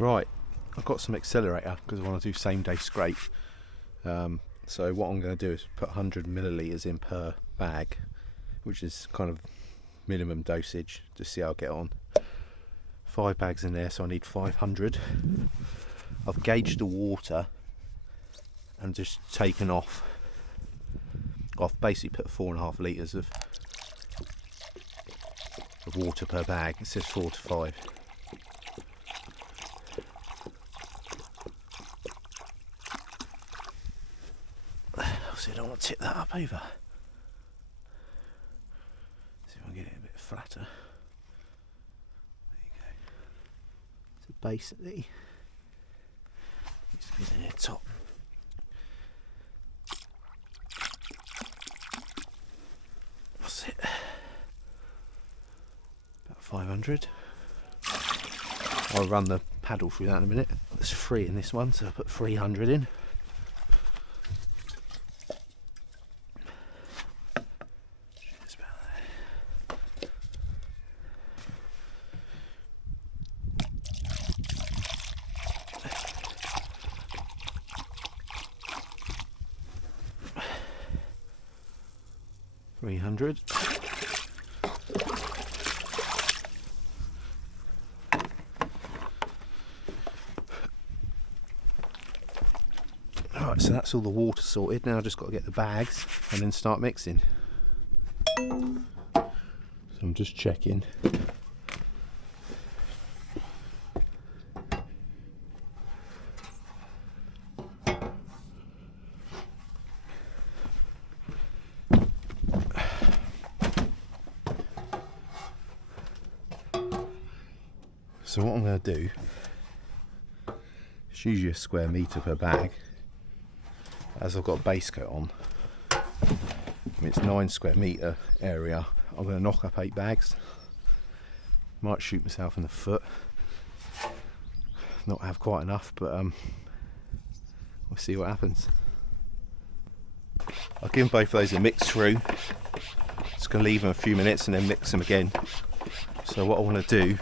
Right, I've got some accelerator because I want to do same day scrape. So what I'm going to do is put 100 millilitres in per bag, which is kind of minimum dosage, to see how I get on. 5 bags in there, so I need 500. I've gauged the water and just taken off. I've basically put 4.5 litres of water per bag. It says 4 to 5. Obviously I don't want to tip that up over. See if I can get it a bit flatter. There you go. So basically, just get it top. That's it. About 500. I'll run the paddle through that in a minute. There's 3 in this one, so I put 300 in. Just about there. $300. Alright, so that's all the water sorted. Now I've just got to get the bags and then start mixing. So I'm just checking. So what I'm going to do is usually a square metre per bag. As I've got a base coat on, I mean it's 9 square metre area, I'm going to knock up 8 bags. Might shoot myself in the foot, not have quite enough, but we'll see what happens. I'll give both of those a mix through. Just going to leave them a few minutes and then mix them again. So what I want to do,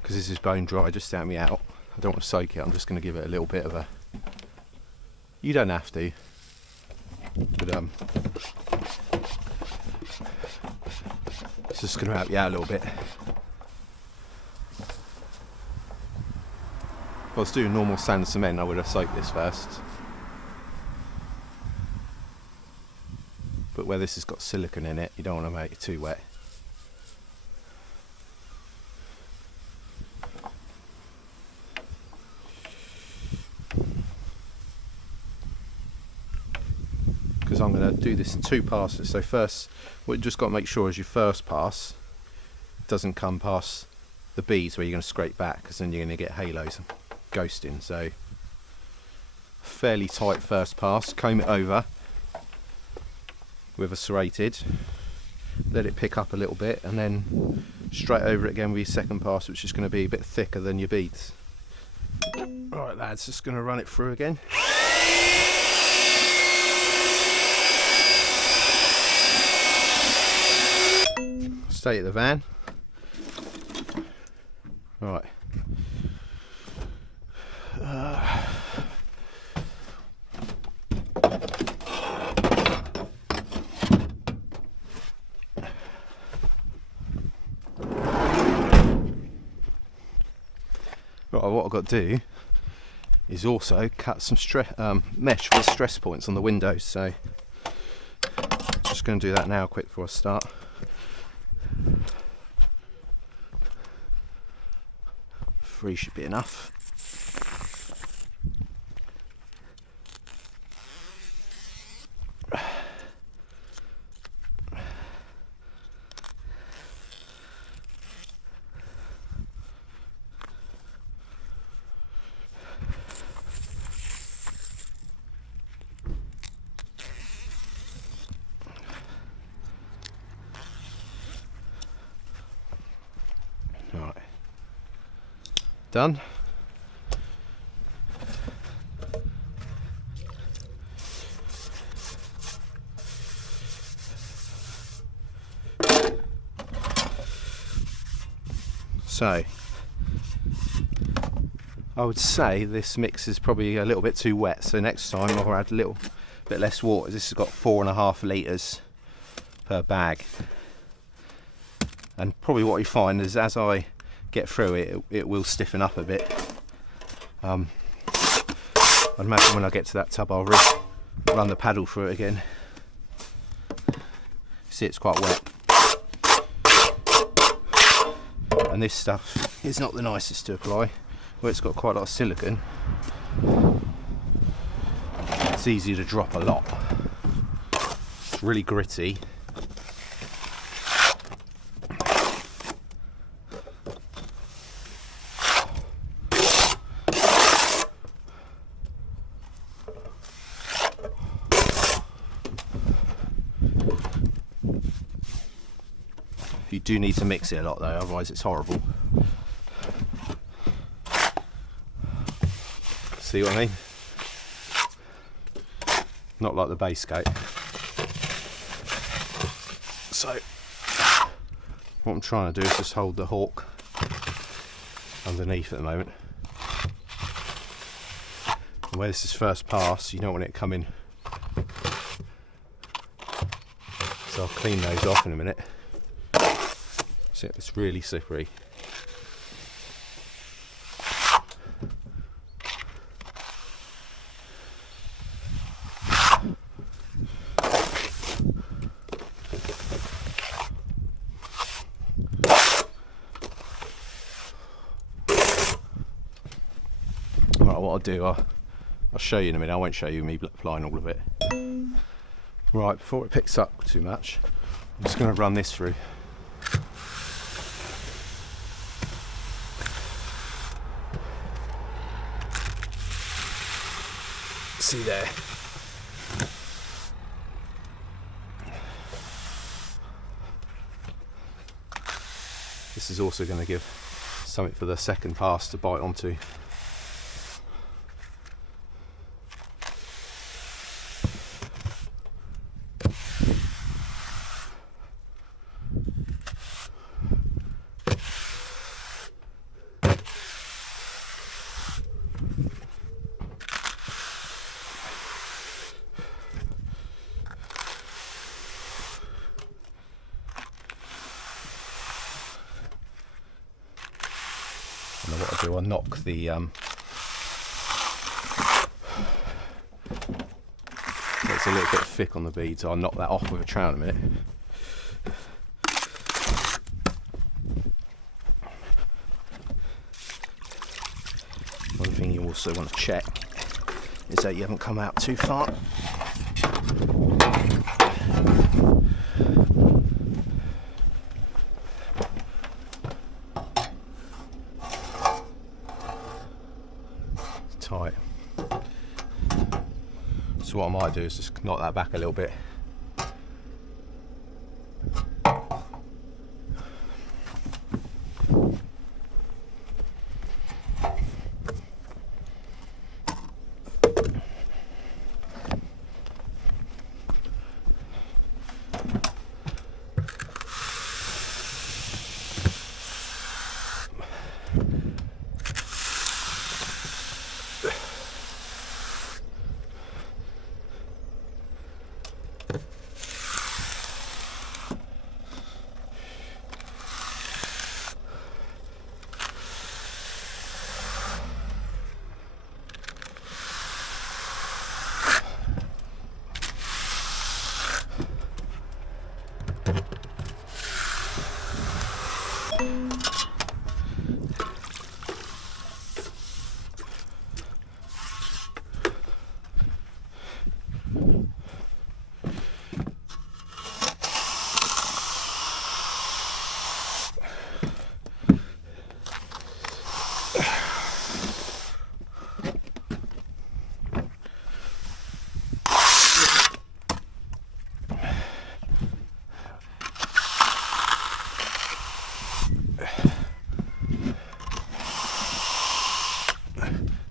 because this is bone dry, just out me out, I don't want to soak it, I'm just going to give it a little bit of a, you don't have to, but it's just going to help you out a little bit. If I was doing normal sand cement, I would have soaked this first. But where this has got silicone in it, you don't want to make it too wet. Because I'm going to do this in 2 passes. So first, what you just got to make sure is your first pass doesn't come past the beads where you're going to scrape back, because then you're going to get halos and ghosting. So fairly tight first pass, comb it over with a serrated, let it pick up a little bit, and then straight over it again with your second pass, which is going to be a bit thicker than your beads. Alright lads, just going to run it through again. Stay at the van. Right. Right, what I've got to do is also cut some mesh for the stress points on the windows. So just going to do that now quick before I start. 3 should be enough. Right. Done. So I would say this mix is probably a little bit too wet, so next time I'll add a little bit less water. This has got 4.5 litres per bag, and probably what you find is as I get through it, it will stiffen up a bit. I'd imagine when I get to that tub I'll run the paddle through it again. See, it's quite wet, and this stuff is not the nicest to apply, where it's got quite a lot of silicone. It's easy to drop a lot. It's really gritty. You do need to mix it a lot though, otherwise it's horrible. See what I mean? Not like the base coat. So what I'm trying to do is just hold the hawk underneath at the moment. And where this is first pass, you don't want it coming. So I'll clean those off in a minute. See, it's really slippery. Right, what I'll do, I'll show you in a minute. I won't show you me applying all of it. Right, before it picks up too much, I'm just going to run this through. See there. This is also going to give something for the second pass to bite onto. And what I'll do, I'll knock the it's a little bit thick on the beads, so I'll knock that off with a trowel in a minute. One thing you also want to check is that you haven't come out too far. Tight. So what I might do is just knock that back a little bit.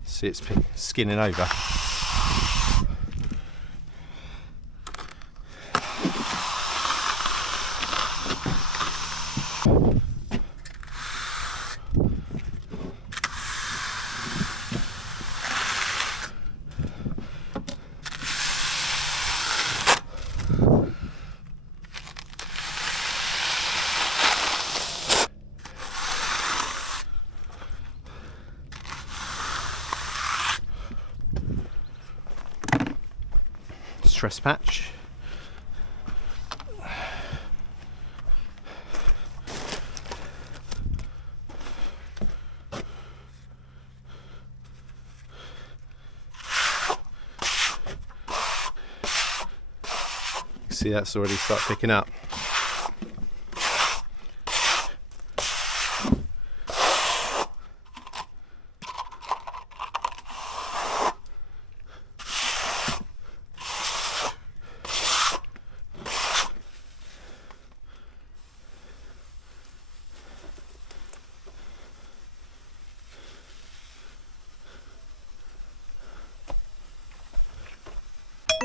See, it's skinning over. stress patch. See, that's already started picking up.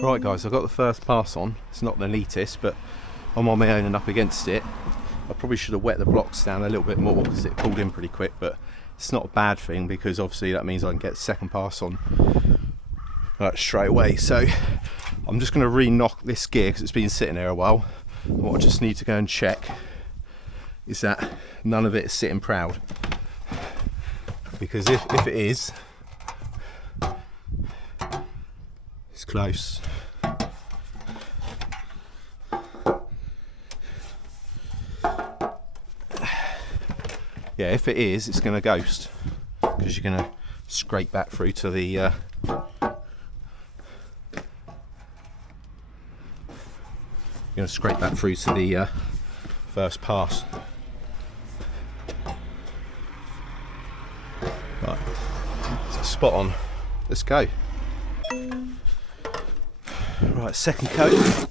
Right guys, I've got the first pass on. It's not the neatest, but I'm on my own and up against it. I probably should have wet the blocks down a little bit more because it pulled in pretty quick, but it's not a bad thing because obviously that means I can get the second pass on straight away. So I'm just going to re-knock this gear because it's been sitting there a while. And what I just need to go and check is that none of it is sitting proud, because if it is, it's close. Yeah, if it is, it's going to ghost because you're going to scrape back through to the you're going to scrape back through to the first pass. Right, so spot on. Let's go. Right, second coat.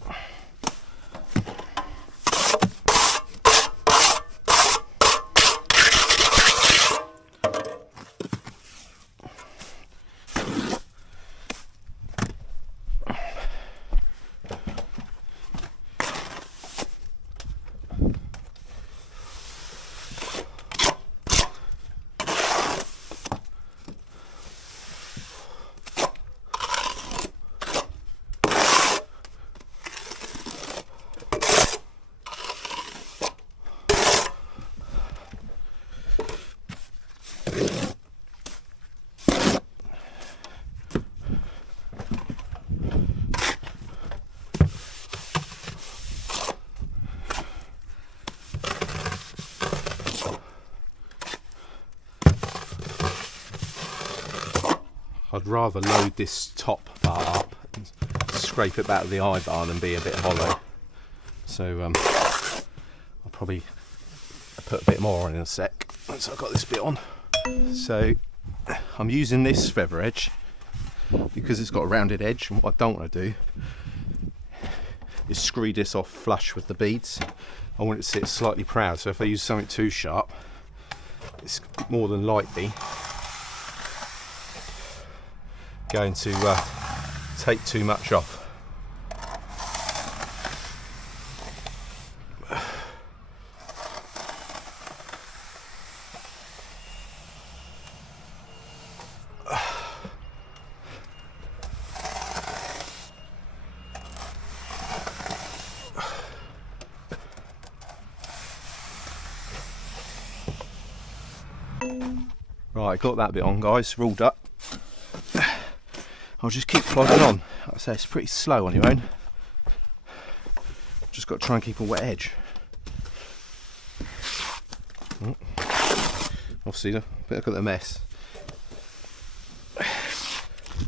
I'd rather load this top part up and scrape it back to the I-bar and be a bit hollow. So I'll probably put a bit more on in a sec once I've got this bit on. So I'm using this feather edge because it's got a rounded edge, and what I don't want to do is screw this off flush with the beads. I want it to sit slightly proud, so if I use something too sharp, it's more than likely going to take too much off. Right, got that bit on guys, rolled up. I'll just keep plodding on. Like I say, it's pretty slow on your own. Just got to try and keep a wet edge. Obviously, look at the mess.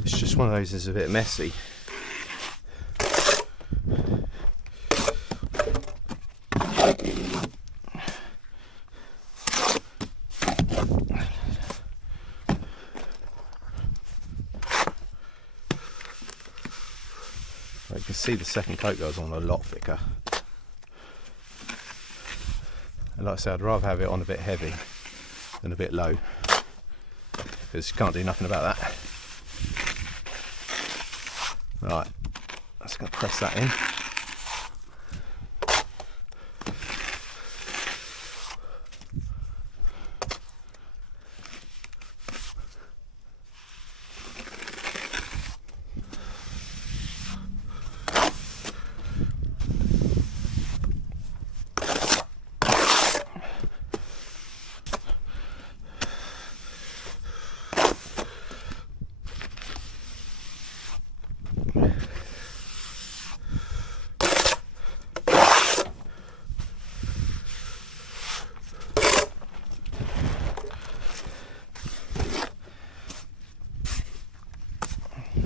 It's just one of those that's a bit messy. You can see the second coat goes on a lot thicker, and like I said, I'd rather have it on a bit heavy than a bit low, because you can't do nothing about that. Right, I'm just going to press that in.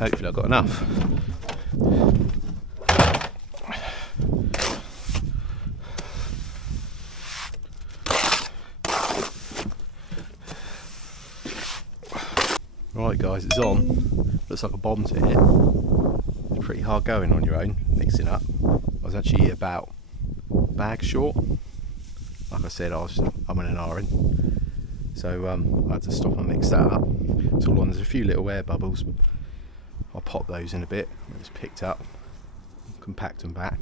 Hopefully I've got enough. Right guys, it's on. Looks like a bomb's hit. It's pretty hard going on your own, mixing up. I was actually about a bag short. Like I said, I'm in an ahhing. So I had to stop and mix that up. It's all on. There's a few little air bubbles. I'll pop those in a bit. It was picked up, compact them back.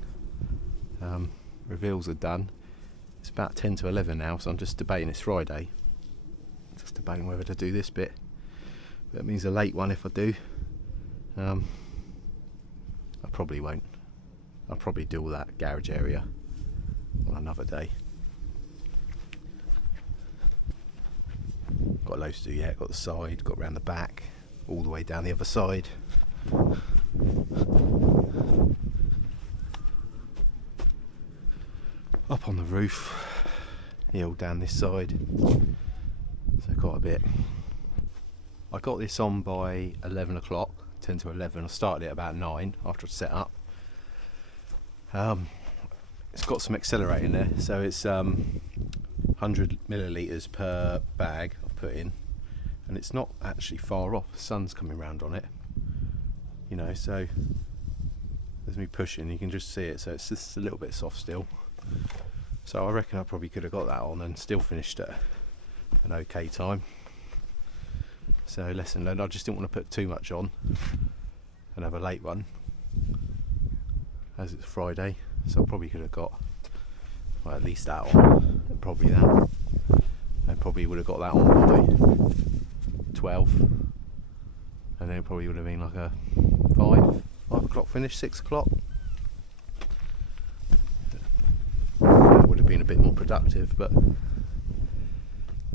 Reveals are done. It's about 10 to 11 now, so I'm just debating. It's Friday. Just debating whether to do this bit. That means a late one if I do. I probably won't. I'll probably do all that garage area on another day. Got loads to do yet. Got the side, got round the back, all the way down the other side. Up on the roof, all down this side. So quite a bit. I got this on by 11 o'clock, 10 to 11. I started it about 9 after I set up. It's got some accelerator in there, so it's 100 millilitres per bag I've put in, and it's not actually far off. The sun's coming round on it, you know, so there's me pushing, you can just see it, so it's just a little bit soft still. So I reckon I probably could have got that on and still finished at an okay time. So lesson learned. I just didn't want to put too much on and have a late one, as it's Friday, so I probably could have got, well, at least that on, and probably that. I probably would have got that on by 12, and then it probably would have been like a 5 o'clock finish, 6 o'clock. It would have been a bit more productive, but a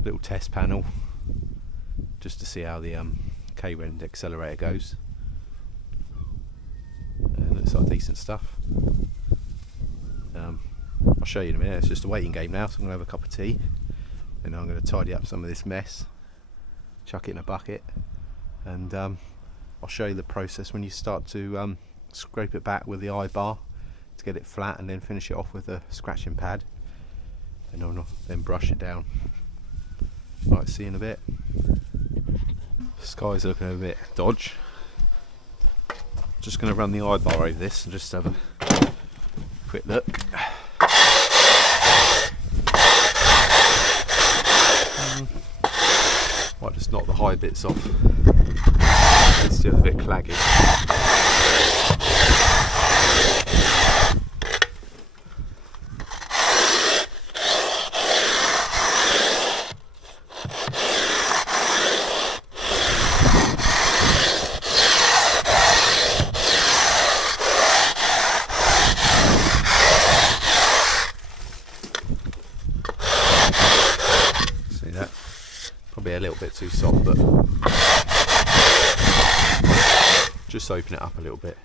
little test panel just to see how the rend accelerator goes. And looks like decent stuff. I'll show you in a minute. It's just a waiting game now, so I'm going to have a cup of tea, and I'm going to tidy up some of this mess, chuck it in a bucket, and I'll show you the process when you start to scrape it back with the eye bar to get it flat, and then finish it off with a scratching pad, and then brush it down. Right, see you in a bit. The sky's looking a bit dodge. Just going to run the eye bar over this and just have a quick look. Might just knock the high bits off. It's still a bit claggy. Probably a little bit too soft, but just open it up a little bit.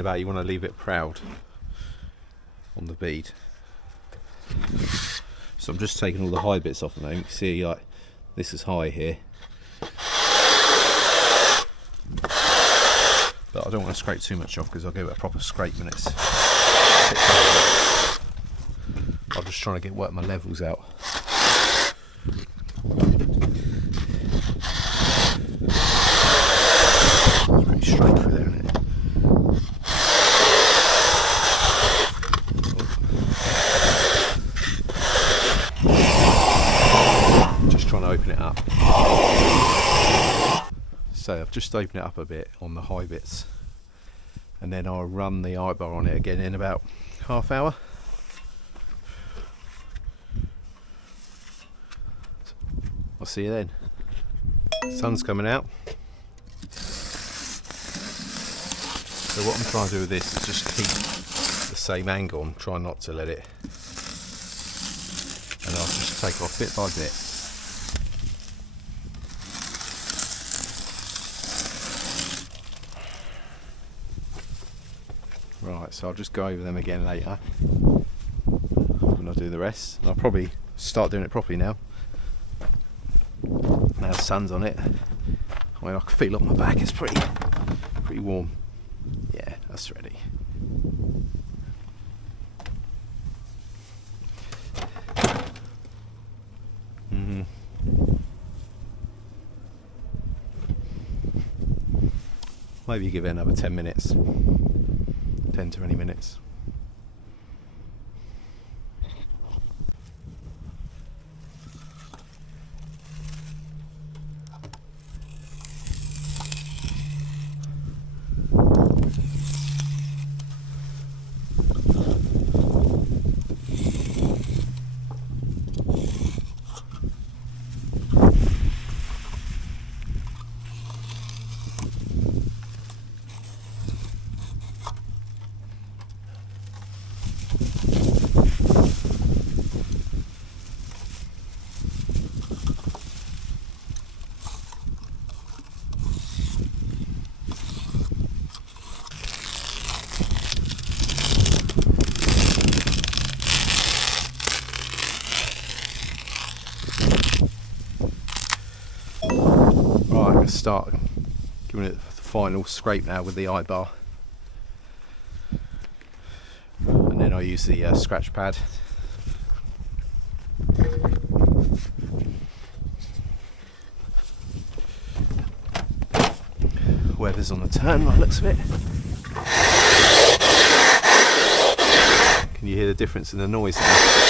About you want to leave it proud on the bead. So I'm just taking all the high bits off at the moment. You see, like, this is high here. But I don't want to scrape too much off because I'll give it a proper scrape when it's... I'm just trying to work my levels out. It's pretty straight through there, isn't it? Just trying to open it up. So I've just opened it up a bit on the high bits, and then I'll run the eye bar on it again in about half hour. I'll see you then. Sun's coming out. So what I'm trying to do with this is just keep the same angle and try not to let it, and I'll just take off bit by bit. Right, so I'll just go over them again later when I do the rest. And I'll probably start doing it properly now. Now the sun's on it. I mean, I can feel on my back, it's pretty warm. Yeah, that's ready. Maybe give it another 10 minutes. 10 to 20 minutes. Start giving it the final scrape now with the eye bar, and then I'll use the scratch pad. Weather's on the turn by the looks of it. Can you hear the difference in the noise now?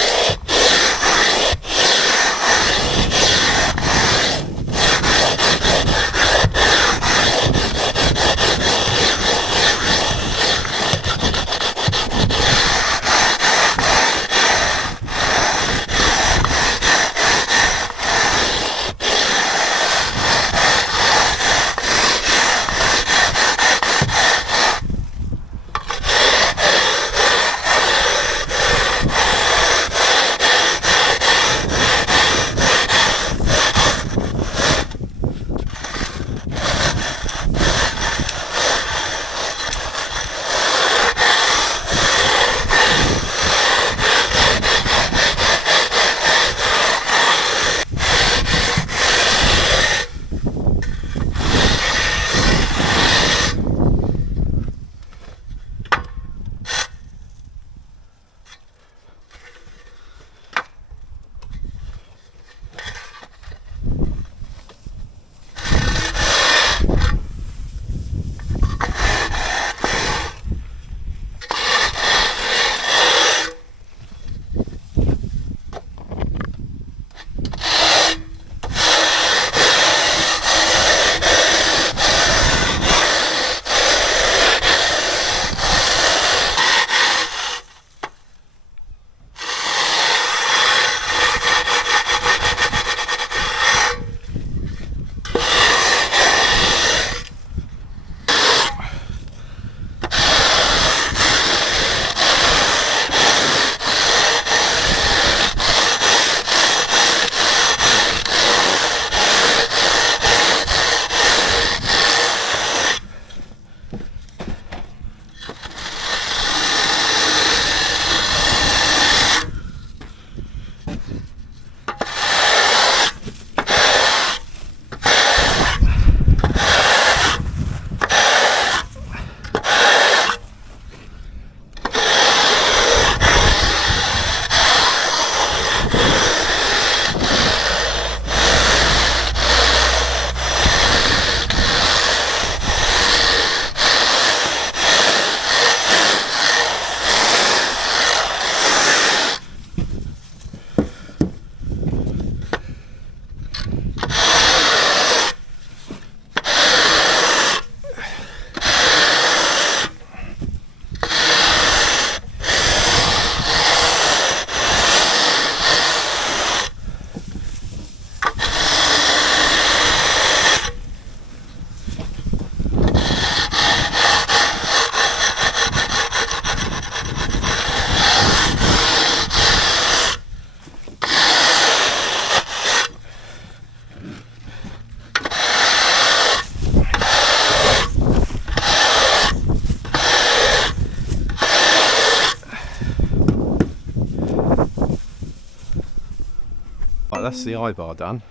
that's the eye bar done.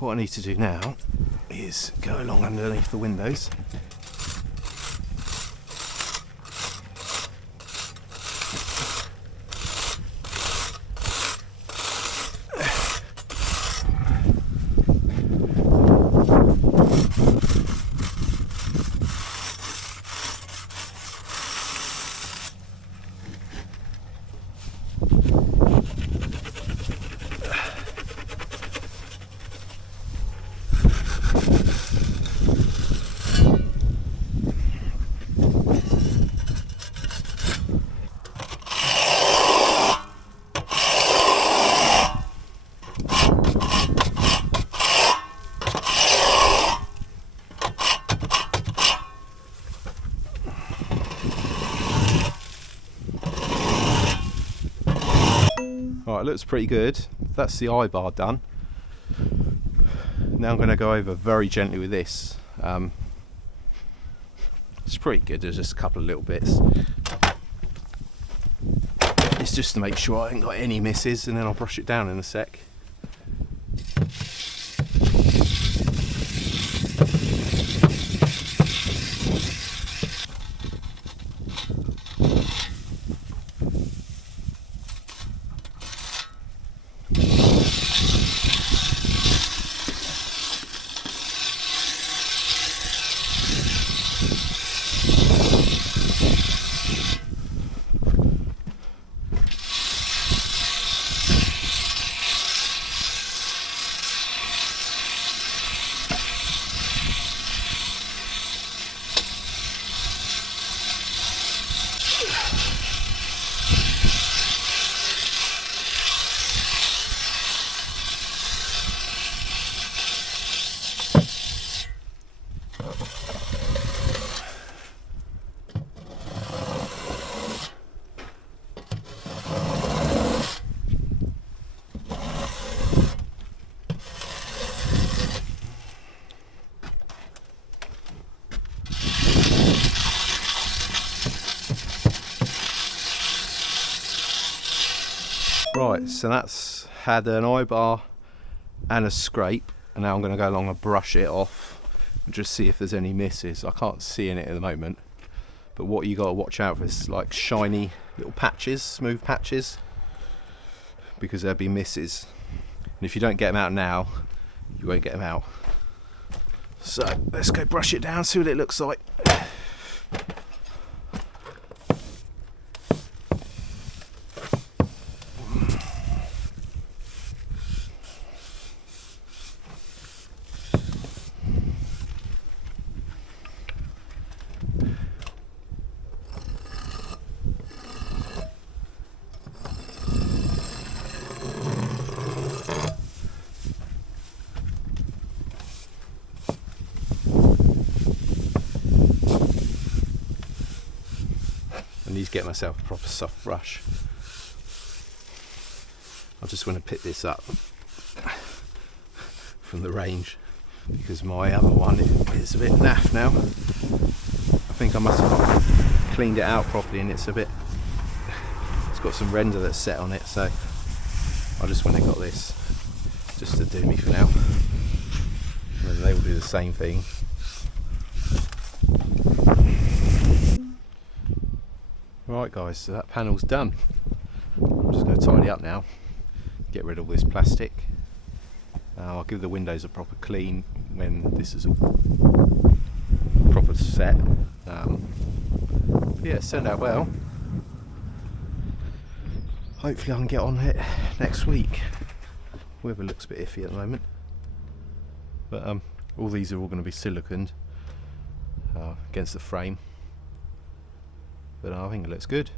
What I need to do now is go along underneath the windows. Right, it looks pretty good. That's the eye bar done. Now I'm going to go over very gently with this. It's pretty good, there's just a couple of little bits. It's just to make sure I ain't got any misses, and then I'll brush it down in a sec. Right, so that's had an eye bar and a scrape, and now I'm going to go along and brush it off and just see if there's any misses. I can't see in it at the moment, but what you got to watch out for is like shiny little patches, smooth patches, because there'll be misses, and if you don't get them out now, you won't get them out. So let's go brush it down, see what it looks like. I need to get myself a proper soft brush. I just want to pick this up from the range because my other one is a bit naff now. I think I must have not cleaned it out properly, and it's got some render that's set on it, so I just went and got this just to do me for now, and then they will do the same thing. Right guys, so that panel's done. I'm just going to tidy up now, get rid of all this plastic. I'll give the windows a proper clean when this is all proper set. Yeah, it's turned out well. Hopefully I can get on it next week. Weather looks a bit iffy at the moment, but all these are all going to be siliconed against the frame. But I think it looks good.